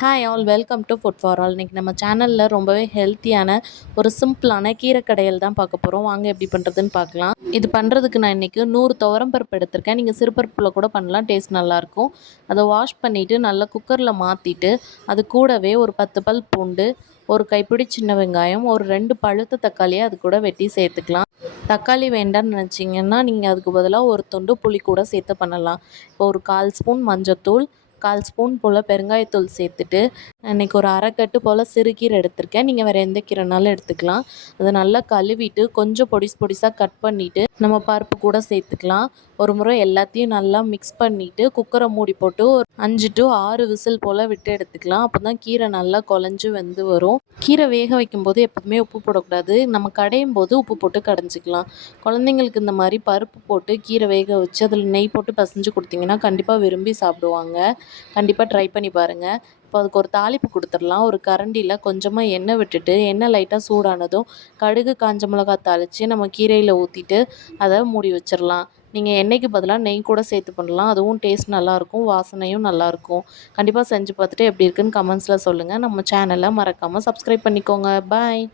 Hi all welcome to food for all. இன்றைக்கி நம்ம சேனலில் ரொம்பவே ஹெல்த்தியான ஒரு சிம்பிளான கீரை கடையல் தான் பார்க்க போகிறோம். வாங்க எப்படி பண்ணுறதுன்னு பார்க்கலாம். இது பண்ணுறதுக்கு நான் இன்றைக்கி 100 துவரம்பருப்பு எடுத்திருக்கேன். நீங்கள் சிறுபருப்பில் கூட பண்ணலாம், டேஸ்ட் நல்லாயிருக்கும். அதை வாஷ் பண்ணிவிட்டு நல்லா குக்கரில் மாற்றிட்டு அது கூடவே ஒரு 10 பல் பூண்டு, ஒரு கைப்பிடி சின்ன வெங்காயம், ஒரு 2 பழுத்த தக்காளியை அது கூட வெட்டி சேர்த்துக்கலாம். தக்காளி வேண்டான்னு நினச்சிங்கன்னா நீங்கள் அதுக்கு பதிலாக ஒரு துண்டு புளி கூட சேர்த்து பண்ணலாம். இப்போ ஒரு 1/4 ஸ்பூன் மஞ்சத்தூள், 1/4 ஸ்பூன் போல் பெருங்காயத்தூள் சேர்த்துட்டு இன்றைக்கி ஒரு அரைக்கட்டு போல் சிறுகீரை எடுத்திருக்கேன். நீங்கள் வேறு எந்த கீரைனாலும் எடுத்துக்கலாம். அதை நல்லா கழுவிட்டு கொஞ்சம் பொடிசாக கட் பண்ணிவிட்டு நம்ம பருப்பு கூட சேர்த்துக்கலாம். ஒரு முறை எல்லாத்தையும் நல்லா மிக்ஸ் பண்ணிவிட்டு குக்கரை மூடி போட்டு ஒரு 5 to 6 விசில் போல் விட்டு எடுத்துக்கலாம். அப்போ தான் கீரை நல்லா குழஞ்சி வெந்து வரும். கீரை வேக வைக்கும்போது எப்போதுமே உப்பு போடக்கூடாது. நம்ம கடையும் போது உப்பு போட்டு கடைஞ்சிக்கலாம். குழந்தைங்களுக்கு இந்த மாதிரி பருப்பு போட்டு கீரை வேக வச்சு அதில் நெய் போட்டு பசைஞ்சு கொடுத்தீங்கன்னா கண்டிப்பாக விரும்பி சாப்பிடுவாங்க. கண்டிப்பாக ட்ரை பண்ணி பாருங்கள். இப்போ அதுக்கு ஒரு தாளிப்பு கொடுத்துடலாம். ஒரு கரண்டியில் கொஞ்சமாக எண்ணெய் விட்டுட்டு எண்ணெய் லைட்டாக சூடானதும் கடுகு, காஞ்ச மிளகாய் தாளித்து நம்ம கீரையில் ஊற்றிட்டு அதை மூடி வச்சிடலாம். நீங்கள் எண்ணெய்க்கு பதிலாக நெய் கூட சேர்த்து பண்ணலாம். அதுவும் டேஸ்ட் நல்லாயிருக்கும், வாசனையும் நல்லாயிருக்கும். கண்டிப்பாக செஞ்சு பார்த்துட்டு எப்படி இருக்குன்னு கமெண்ட்ஸில் சொல்லுங்கள். நம்ம சேனலை மறக்காமல் சப்ஸ்கிரைப் பண்ணிக்கோங்க. பாய்.